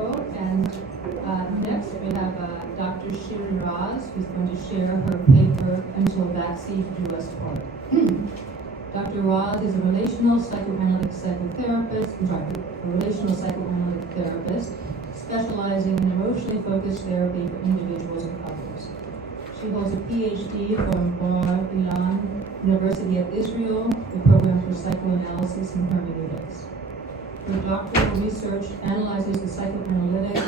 you. And next we have Dr. Shiri Raz, who's going to share her paper, Until Vaccine Do Us Part. Dr. Raz is a relational psychoanalytic therapist specializing in emotionally focused therapy for individuals and couples. She holds a PhD from Bar Ilan, University of Israel, the program for psychoanalysis and hermeneutics. Her doctoral research analyzes the psychoanalytic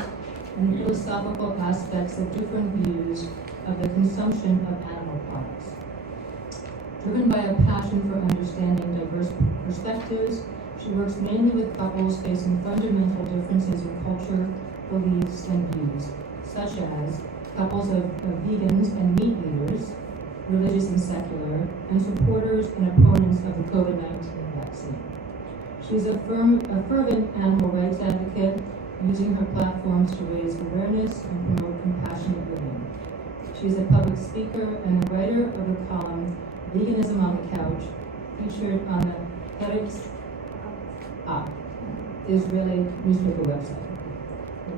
and philosophical aspects of different views of the consumption of animal products. Driven by a passion for understanding diverse perspectives, she works mainly with couples facing fundamental differences in culture, beliefs, and views, such as couples of vegans and meat eaters, religious and secular, and supporters and opponents of the COVID-19 vaccine. She's a fervent animal rights advocate, using her platforms to raise awareness and promote compassionate living. She's a public speaker and a writer of the column Veganism on the Couch, featured on the Haaretz Israeli newspaper website.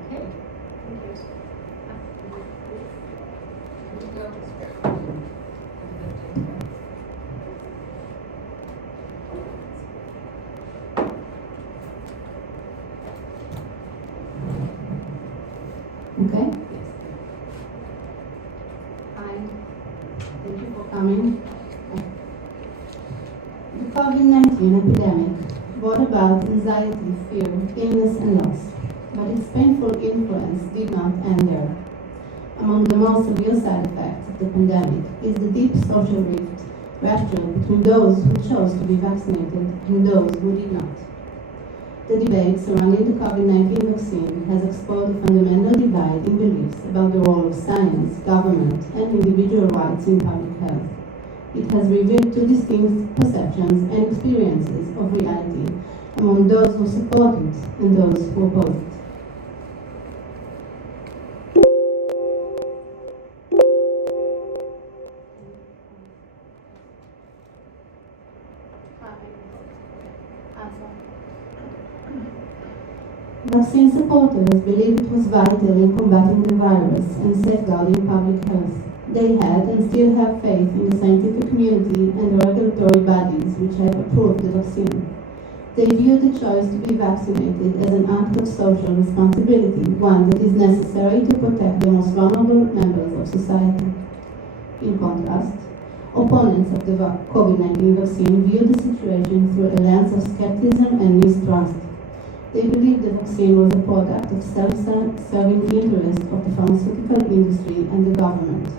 Okay. Okay. Hi. Thank you for coming. The COVID-19 epidemic brought about anxiety, fear, illness, and loss, but its painful influence did not end there. Among the most severe side effects of the pandemic is the deep social rupture between those who chose to be vaccinated and those who did not. The debate surrounding the COVID-19 vaccine has exposed a fundamental divide in beliefs about the role of science, government, and individual rights in public health. It has revealed two distinct perceptions and experiences of reality among those who support it and those who oppose it. Vaccine supporters believe it was vital in combating the virus and safeguarding public health. They had and still have faith in the scientific community and the regulatory bodies which have approved the vaccine. They view the choice to be vaccinated as an act of social responsibility, one that is necessary to protect the most vulnerable members of society. In contrast, opponents of the COVID-19 vaccine view the situation through a lens of skepticism and mistrust. They believe the vaccine was a product of self-serving interests of the pharmaceutical industry and the government,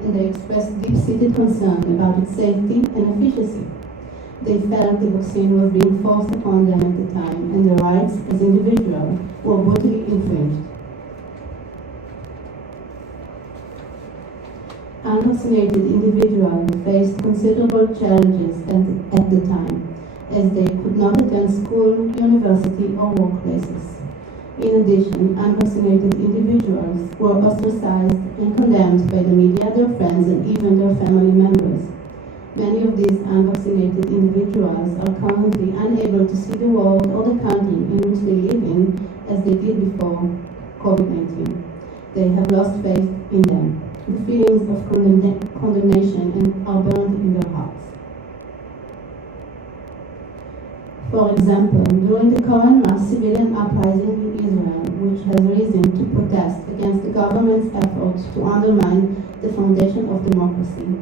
and they expressed deep-seated concern about its safety and efficacy. They felt the vaccine was being forced upon them at the time, and their rights as individuals were brutally infringed. Unvaccinated individuals faced considerable challenges at the time, as they could not attend school, university, or workplaces. In addition, unvaccinated individuals were ostracized and condemned by the media, their friends, and even their family members. Many of these unvaccinated individuals are currently unable to see the world or the country in which they live in as they did before COVID-19. They have lost faith in them. The feelings of condemnation are burned in their hearts. For example, during the current mass civilian uprising in Israel, which has risen to protest against the government's efforts to undermine the foundation of democracy,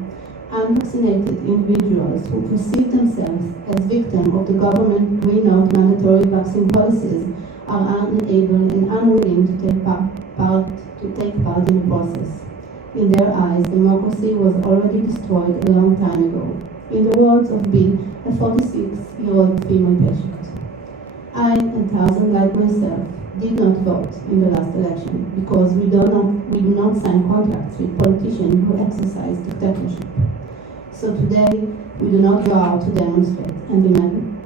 unvaccinated individuals who perceive themselves as victims of the government's green-out mandatory vaccine policies are unable and unwilling to take part in the process. In their eyes, democracy was already destroyed a long time ago. In the words of B, a 46-year-old female patient. I and thousands like myself did not vote in the last election because we do not sign contracts with politicians who exercise dictatorship. So today, we do not go out to demonstrate and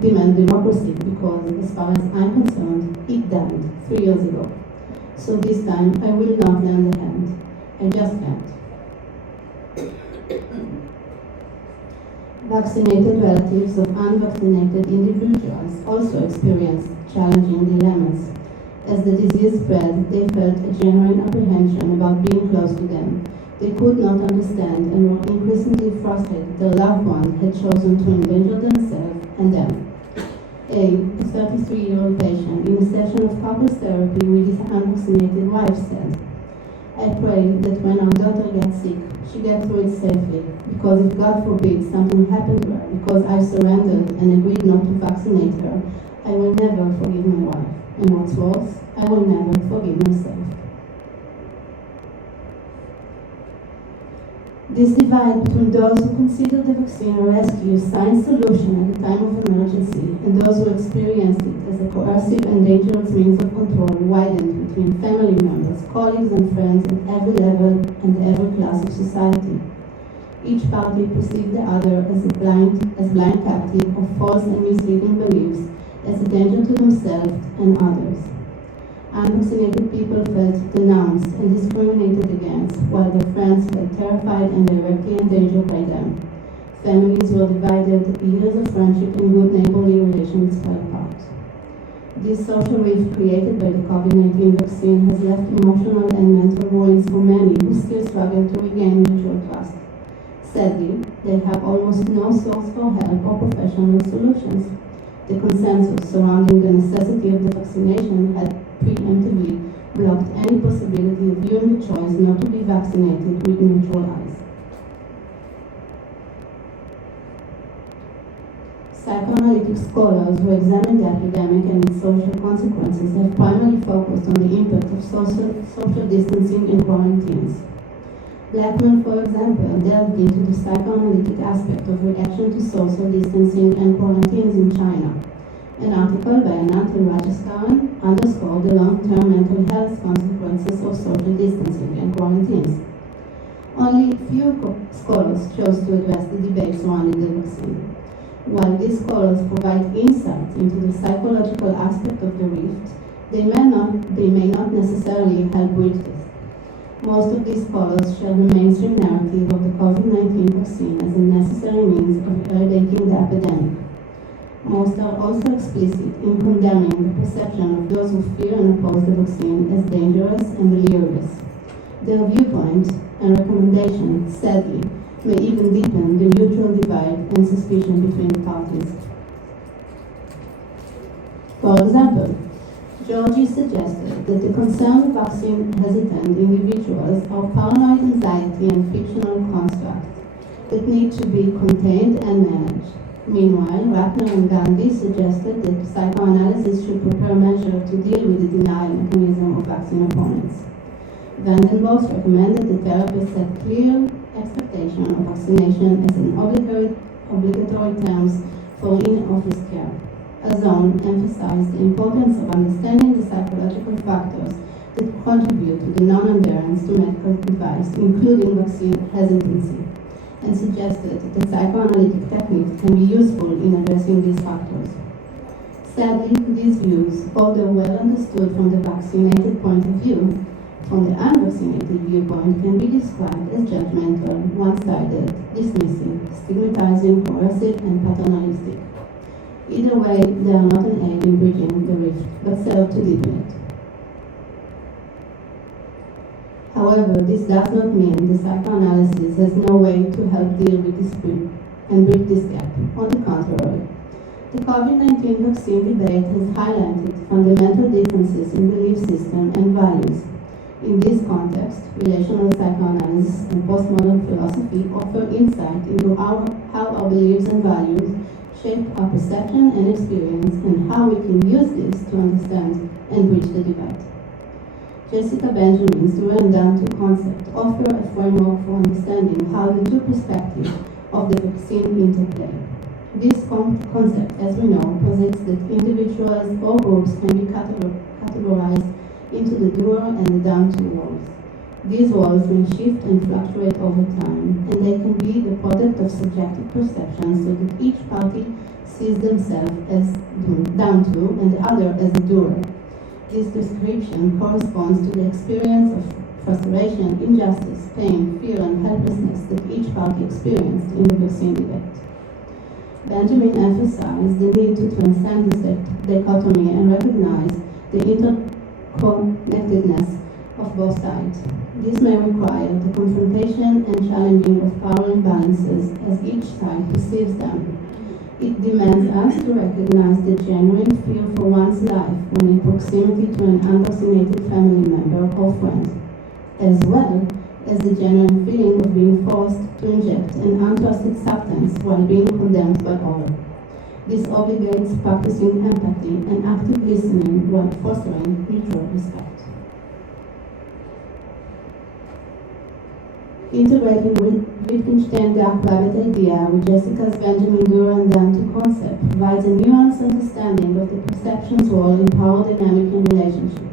demand democracy because, as far as I'm concerned, it died 3 years ago. So this time, I will not lend a hand. I just can't. Vaccinated relatives of unvaccinated individuals also experience challenging dilemmas, As the disease spread, they felt a genuine apprehension about being close to them. They could not understand and were increasingly frustrated their loved one had chosen to endanger themselves and them. A 33-year-old patient in a session of couples therapy with his unvaccinated wife said, "I pray that when our daughter gets sick, she gets through it safely, because if God forbid something happened to her because I surrendered and agreed not to vaccinate her, I will never forgive my wife. And what's worse, I will never forgive myself." This divide between those who consider the vaccine a rescue science solution at a time of emergency and those who experienced it as a coercive and dangerous means of control widened between family members, colleagues and friends at every level and every class of society. Each party perceived the other as blind captive of false and misleading beliefs, as a danger to themselves and others. Unvaccinated people felt denounced and discriminated against, while their friends felt terrified and directly endangered by them. Families were divided, years of friendship and good neighborly relations fell apart. This social rift created by the COVID-19 vaccine has left emotional and mental wounds for many who still struggle to regain mutual trust. Sadly, they have almost no source for help or professional solutions. The consensus surrounding the necessity of the vaccination had preemptively blocked any possibility of viewing the choice not to be vaccinated with neutral eyes. Psychoanalytic scholars who examined the epidemic and its social consequences have primarily focused on the impact of social distancing and quarantines. Blackman, for example, delved into the psychoanalytic aspect of reaction to social distancing and quarantines in China. An article by Anant and Rajaskaran underscored the long-term mental health consequences of social distancing and quarantines. Only few scholars chose to address the debate surrounding the vaccine. While these scholars provide insight into the psychological aspect of the rift, they may not necessarily help bridge this. Most of these scholars share the mainstream narrative of the COVID-19 vaccine as a necessary means of eradicating the epidemic. Most are also explicit in condemning the perception of those who fear and oppose the vaccine as dangerous and delirious. Their viewpoint and recommendation, sadly, may even deepen the mutual divide and suspicion between the parties. For example, Georgi suggested that the concerned vaccine-hesitant individuals are paranoid anxiety and fictional constructs that need to be contained and managed. Meanwhile, Ratner and Gandhi suggested that psychoanalysis should prepare measures to deal with the denial mechanism of vaccine opponents. Vandenbos recommended that therapists set clear expectation of vaccination as an obligatory terms for in-office care. Azon emphasized the importance of understanding the psychological factors that contribute to the non-adherence to medical advice, including vaccine hesitancy, and suggested that psychoanalytic techniques can be useful in addressing these factors. Sadly, these views, although well understood from the vaccinated point of view, from the unvaccinated viewpoint can be described as judgmental, one-sided, dismissive, stigmatizing, coercive, and paternalistic. Either way, they are not an aid in bridging the rift, but serve to deepen it. However, this does not mean the psychoanalysis has no way to help deal with this and bridge this gap. On the contrary, the COVID-19 vaccine debate has highlighted fundamental differences in belief system and values. In this context, relational psychoanalysis and postmodern philosophy offer insight into how our beliefs and values shape our perception and experience, and how we can use this to understand and bridge the divide. Jessica Benjamin's Do and Done To concept offer a framework for understanding how the two perspectives of the vaccine interplay. This concept, as we know, posits that individuals or groups can be categorized into the doer and the done-to roles. These roles may shift and fluctuate over time, and they can be the product of subjective perceptions so that each party sees themselves as done to and the other as a doer. This description corresponds to the experience of frustration, injustice, pain, fear, and helplessness that each party experienced in the vaccine debate. Benjamin emphasized the need to transcend this dichotomy and recognize the connectedness of both sides. This may require the confrontation and challenging of power imbalances as each side perceives them. It demands us to recognize the genuine fear for one's life when in proximity to an unvaccinated family member or friend, as well as the genuine feeling of being forced to inject an untrusted substance while being condemned by all. This obligates practicing empathy and active listening while fostering mutual respect. Integrating Wittgenstein dark rabbit idea with Jessica's Benjamin Durand-Dante concept provides a nuanced understanding of the perception's role in power dynamic in relationship.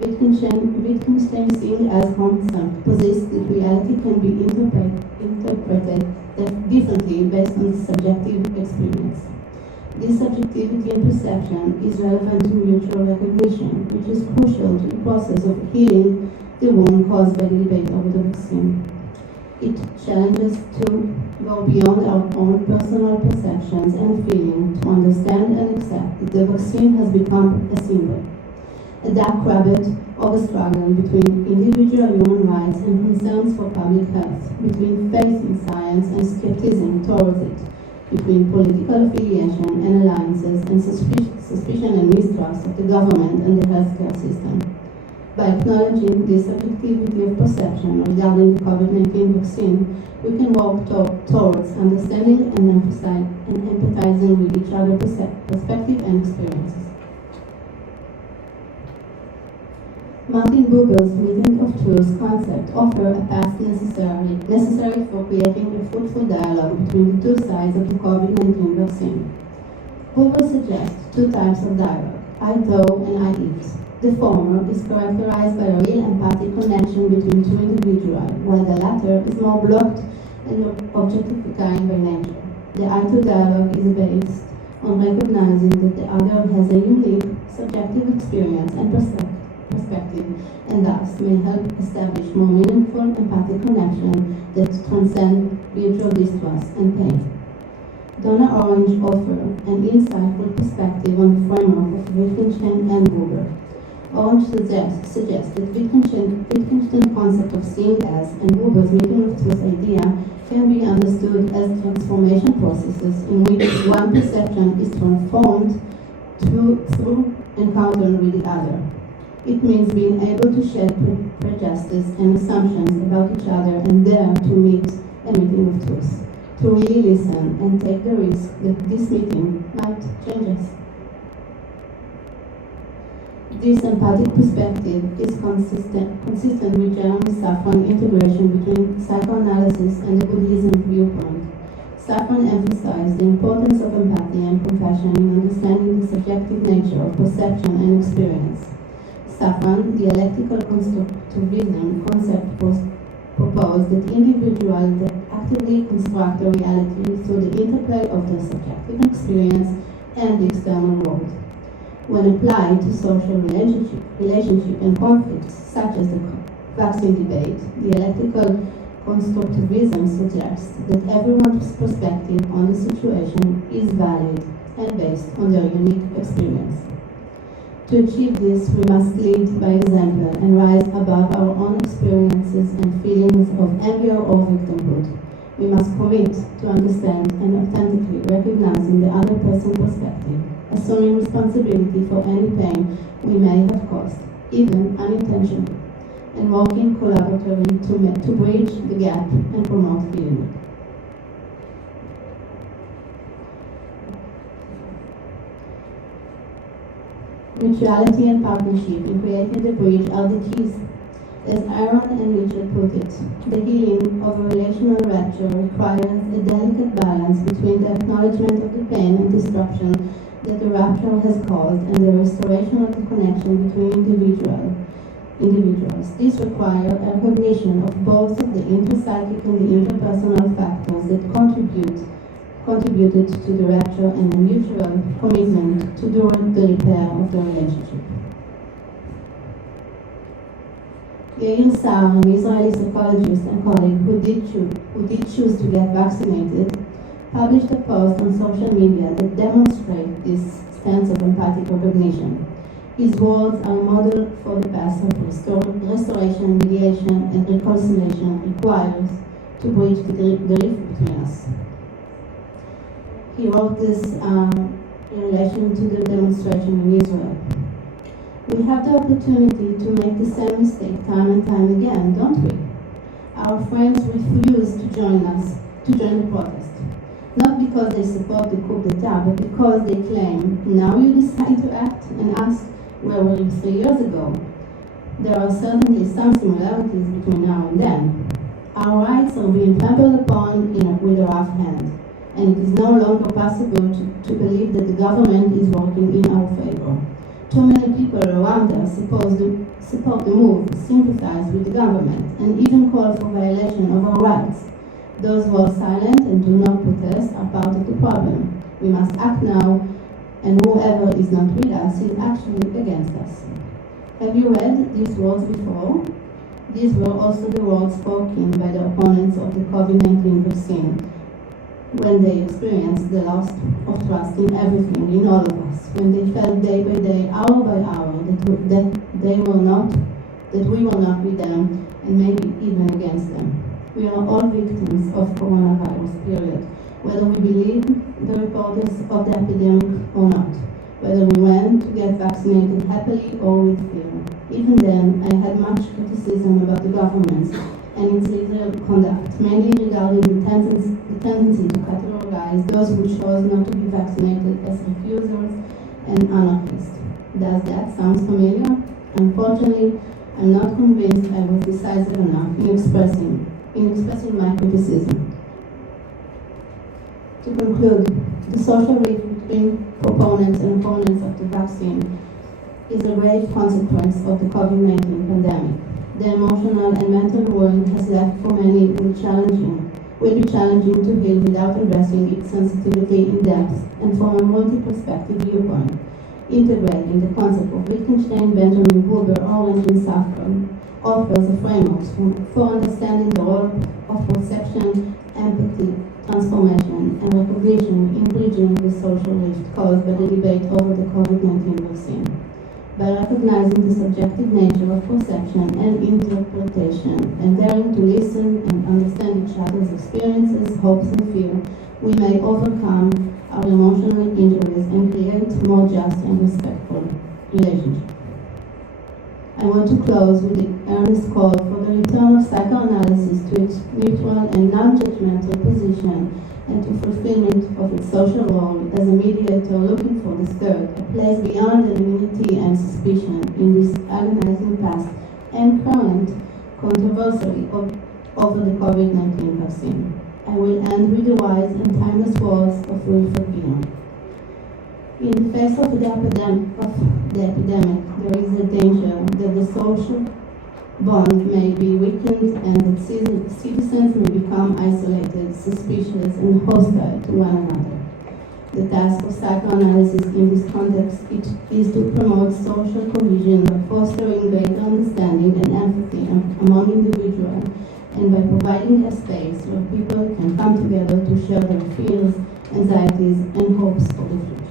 Wittgenstein, seeing as concept, posits that reality can be interpreted differently based on subjective experience. This subjectivity in perception is relevant to mutual recognition, which is crucial to the process of healing the wound caused by the debate over the vaccine. It challenges to go beyond our own personal perceptions and feelings to understand and accept that the vaccine has become a symbol, a dark rabbit of a struggle between individual human rights and concerns for public health, between faith in science and skepticism towards it, between political affiliation and alliances and suspicion and mistrust of the government and the healthcare system. By acknowledging this subjectivity of perception regarding the COVID-19 vaccine, we can work towards understanding and empathizing with each other's perspective and experiences. Martin Buber's meeting of truth concept offer a path necessary for creating a fruitful dialogue between the two sides of the COVID-19 vaccine. Buber suggests two types of dialogue, I-thou and I-it. The former is characterized by a real empathic connection between two individuals, while the latter is more blocked and objectifying by nature. The I-thou dialogue is based on recognizing that the other has a unique, subjective experience and perspective, and thus may help establish more meaningful empathic connection that transcend mutual distrust and pain. Donna Orange offers an insightful perspective on the framework of Wittgenstein and Buber. Orange suggests that Wittgenstein's concept of seeing as and Buber's meeting of truth idea can be understood as transformation processes in which one perception is transformed through encounter with the other. It means being able to shed prejudices and assumptions about each other and dare to meet a meeting of truth, to really listen and take the risk that this meeting might change us. This empathic perspective is consistent with Jeremy Safran's integration between psychoanalysis and the Buddhism viewpoint. Safran emphasized the importance of empathy and compassion in understanding the subjective nature of perception and experience. Safran, dialectical constructivism concept proposed that individuals that actively construct a reality through the interplay of their subjective experience and the external world. When applied to social relationship and conflicts, such as the vaccine debate, dialectical constructivism suggests that everyone's perspective on the situation is valid and based on their unique experience. To achieve this, we must lead by example and rise above our own experiences and feelings of anger or victimhood. We must commit to understand and authentically recognizing the other person's perspective, assuming responsibility for any pain we may have caused, even unintentionally, and working collaboratively to bridge the gap and promote healing. Mutuality and partnership in creating the bridge are the keys. As Aaron and Richard put it, the healing of a relational rupture requires a delicate balance between the acknowledgement of the pain and disruption that the rupture has caused and the restoration of the connection between individuals. This requires a recognition of both of the interpsychic and the interpersonal factors that contributed to the rupture and a mutual commitment to do the repair of the relationship. Yair Sar, an Israeli psychologist and colleague who did choose to get vaccinated, published a post on social media that demonstrates this sense of empathic recognition. His words are a model for the path of restoration, mediation, and reconciliation requires to bridge the rift between us. He wrote this in relation to the demonstration in Israel. We have the opportunity to make the same mistake time and time again, don't we? Our friends refuse to join the protest. Not because they support the coup d'etat, but because they claim, now you decide to act, and ask, where were you 3 years ago? There are certainly some similarities between now and then. Our rights are being trampled upon with a rough hand, and it is no longer possible to believe that the government is working in our favor. Too many people around us support the move, sympathize with the government, and even call for violation of our rights. Those who are silent and do not protest are part of the problem. We must act now, and whoever is not with us is actually against us. Have you read these words before? These were also the words spoken by the opponents of the COVID-19 vaccine when they experienced the loss of trust in everything, in all of us, when they felt day by day, hour by hour, that we will not be them, and maybe even against them. We are all victims of coronavirus, period, whether we believe the reporters of the epidemic or not, whether we went to get vaccinated happily or with fear. Even then, I had much criticism about the government and its legal conduct, mainly regarding the tendency to categorize those who chose not to be vaccinated as refusers and anarchists. Does that sound familiar? Unfortunately, I'm not convinced I was decisive enough in expressing my criticism. To conclude, the social rift between proponents and opponents of the vaccine is a grave consequence of the COVID-19 pandemic. The emotional and mental wound has left for many will be challenging to heal without addressing its sensitivity in depth and from a multi-perspective viewpoint, integrating the concept of Wittgenstein, Benjamin, Buber, Orange, and Safran offers a framework for understanding the role of perception, empathy, transformation, and recognition in bridging the social rift caused by the debate over the COVID-19 vaccine. By recognizing the subjective nature of perception and interpretation, and daring to listen and understand each other's experiences, hopes, and fear, we may overcome our emotional injuries and create more just and respectful relationships. I want to close with the earnest call for the return of psychoanalysis to its neutral and non-judgmental position and to fulfillment of its social role as a mediator looking for the third, a place beyond anonymity and suspicion in this agonizing past and current controversy over the COVID-19 vaccine. I will end with the wise and timeless words of Wilfred Bion. In the face of the epidemic, there is a danger that the social bond may be weakened and that citizens may become isolated, suspicious, and hostile to one another. The task of psychoanalysis in this context is to promote social cohesion by fostering greater understanding and empathy among individuals, and by providing a space where people can come together to share their fears, anxieties, and hopes for the future.